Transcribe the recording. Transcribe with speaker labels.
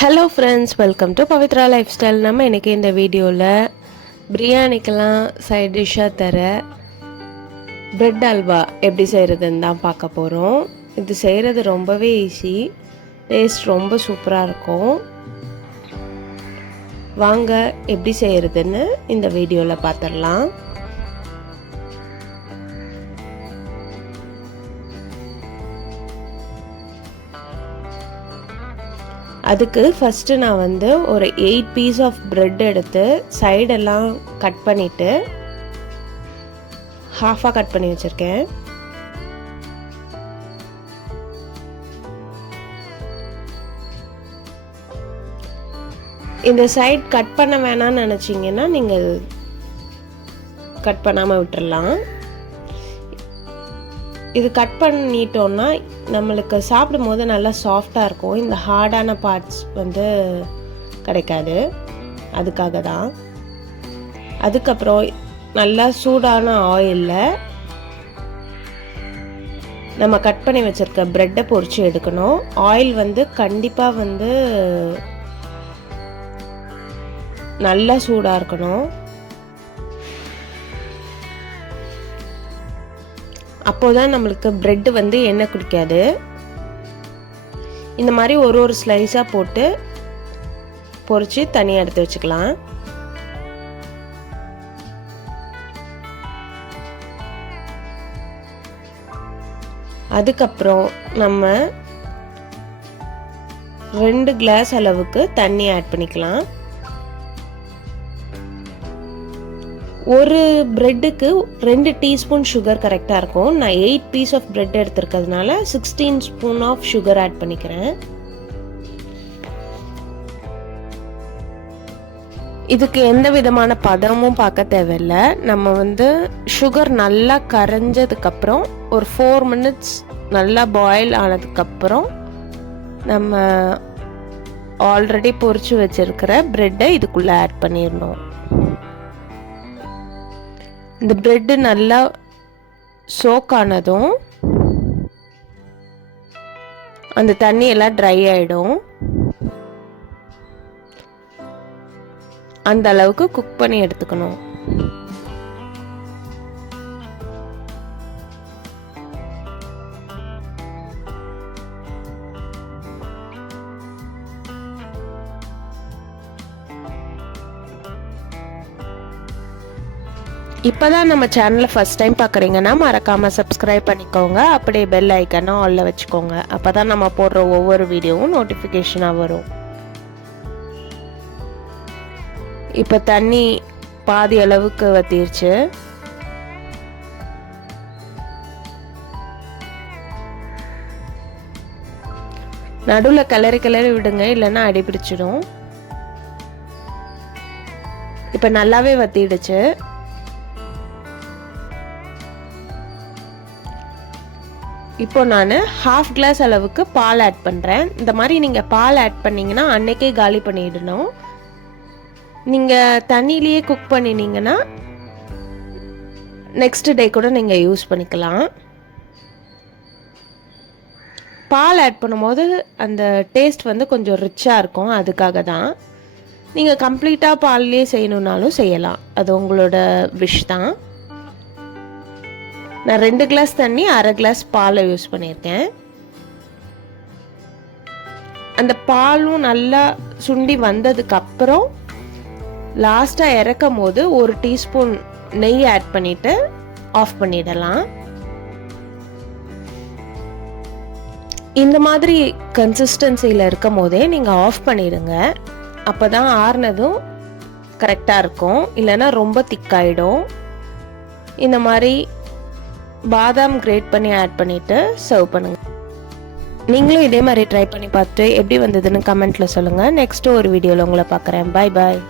Speaker 1: Hello friends welcome to Pavithra life style நம்ம இன்றைக்கி இந்த வீடியோவில் பிரியாணிக்கெலாம் சைட் டிஷ்ஷாக தர ப்ரெட் அல்வா எப்படி செய்கிறதுன்னு தான் பார்க்க போகிறோம் இது செய்கிறது ரொம்பவே ஈஸி டேஸ்ட் ரொம்ப சூப்பராக இருக்கும். வாங்க எப்படி செய்கிறதுன்னு இந்த வீடியோவில் பார்த்துடலாம் அதுக்கு ஃபஸ்ட்டு நான் வந்து ஒரு எயிட் பீஸ் ஆஃப் ப்ரெட் எடுத்து சைடெல்லாம் கட் பண்ணிவிட்டு ஹாஃபாக கட் பண்ணி வச்சுருக்கேன். இந்த சைட் கட் பண்ண வேணாம்னு நினச்சிங்கன்னா நீங்கள் கட் பண்ணாமல் விட்டுறலாம். இது கட் பண்ணிட்டோன்னா நம்மளுக்கு சாப்பிடும் போது நல்லா சாஃப்டாக இருக்கும். இந்த ஹார்டான பார்ட்ஸ் வந்து கிடைக்காது. அதுக்காக தான் அதுக்கப்புறம் நல்லா சூடான ஆயிலில் நம்ம கட் பண்ணி வச்சுருக்க ப்ரெட்டை பொறிச்சு எடுக்கணும். ஆயில் வந்து கண்டிப்பாக வந்து நல்லா சூடாக இருக்கணும். அப்போதான் நம்மளுக்கு ப்ரெட்டு வந்து எண்ணெய் குடிக்காது. இந்த மாதிரி ஒரு ஒரு ஸ்லைஸாக போட்டு பொறிச்சு தனியாக எடுத்து வச்சுக்கலாம். அதுக்கப்புறம் நம்ம ரெண்டு கிளாஸ் அளவுக்கு தண்ணி ஆட் பண்ணிக்கலாம். ஒரு ப்ரெட்டுக்கு ரெண்டு டீஸ்பூன் சுகர் கரெக்டாக இருக்கும். நான் eight piece of bread எடுத்துருக்கிறதுனால sixteen spoon of sugar add பண்ணிக்கிறேன். இதுக்கு எந்த விதமான பதமும் பார்க்க தேவையில்ல. நம்ம வந்து சுகர் நல்லா கரைஞ்சதுக்கப்புறம் ஒரு ஃபோர் மினிட்ஸ் நல்லா பாயில் ஆனதுக்கப்புறம் நம்ம ஆல்ரெடி பொறிச்சு வச்சுருக்கிற ப்ரெட்டை இதுக்குள்ளே ஆட் பண்ணிடணும். இந்த ப்ரெட்டு நல்லா சோக் ஆனதும் அந்த தண்ணி எல்லாம் ட்ரை ஆகிடும் அந்த அளவுக்கு குக் பண்ணி எடுத்துக்கணும். இப்போ தான் நம்ம சேனலை ஃபஸ்ட் டைம் பார்க்குறீங்கன்னா மறக்காமல் சப்ஸ்கிரைப் பண்ணிக்கோங்க. அப்படியே பெல் ஐக்கனும் ஆலில் வச்சுக்கோங்க. அப்போ தான் நம்ம போடுற ஒவ்வொரு வீடியோவும் நோட்டிஃபிகேஷனாக வரும். இப்போ தண்ணி பாதி அளவுக்கு வத்திருச்சு. நடுவில் கிளறி கிளறி விடுங்க இல்லைன்னா அடி பிடிச்சிடும் இப்போ நல்லாவே வத்திடுச்சு. இப்போ நான் ஹாஃப் கிளாஸ் அளவுக்கு பால் ஆட் பண்ணுறேன் இந்த மாதிரி நீங்கள் பால் ஆட் பண்ணிங்கன்னா அன்னைக்கே காலி பண்ணிடணும். நீங்கள் தண்ணியிலேயே குக் பண்ணினீங்கன்னா நெக்ஸ்ட் டே கூட நீங்கள் யூஸ் பண்ணிக்கலாம். பால் ஆட் பண்ணும்போது அந்த டேஸ்ட் வந்து கொஞ்சம் ரிச்சாக இருக்கும். அதுக்காக தான். நீங்கள் கம்ப்ளீட்டாக பால்லேயே செய்யணுன்னாலும் செய்யலாம். அது உங்களோட விஷ் தான். நான் ரெண்டு கிளாஸ் தண்ணி அரை கிளாஸ் பாலை யூஸ் பண்ணியிருக்கேன். அந்த பாலும் நல்லா சுண்டி வந்ததுக்கப்புறம் லாஸ்ட்டாக இறக்கும் போது ஒரு டீஸ்பூன் நெய் ஆட் பண்ணிவிட்டு ஆஃப் பண்ணிடலாம். இந்த மாதிரி கன்சிஸ்டன்சியில் இருக்கும் போதே நீங்கள் ஆஃப் பண்ணிடுங்க. அப்போ தான் ஆறுனதும் கரெக்டாக இருக்கும். இல்லைன்னா ரொம்ப திக்காயிடும் இந்த மாதிரி பாதாம் கிரேட் பண்ணி ஆட் பண்ணிவிட்டு சர்வ் பண்ணுங்கள் நீங்களும் இதே மாதிரி ட்ரை பண்ணி பார்த்துட்டு எப்படி வந்ததுன்னு கமெண்ட்டில் சொல்லுங்கள் நெக்ஸ்ட்டு ஒரு வீடியோவில் உங்களை பார்க்குறேன். பாய் பாய்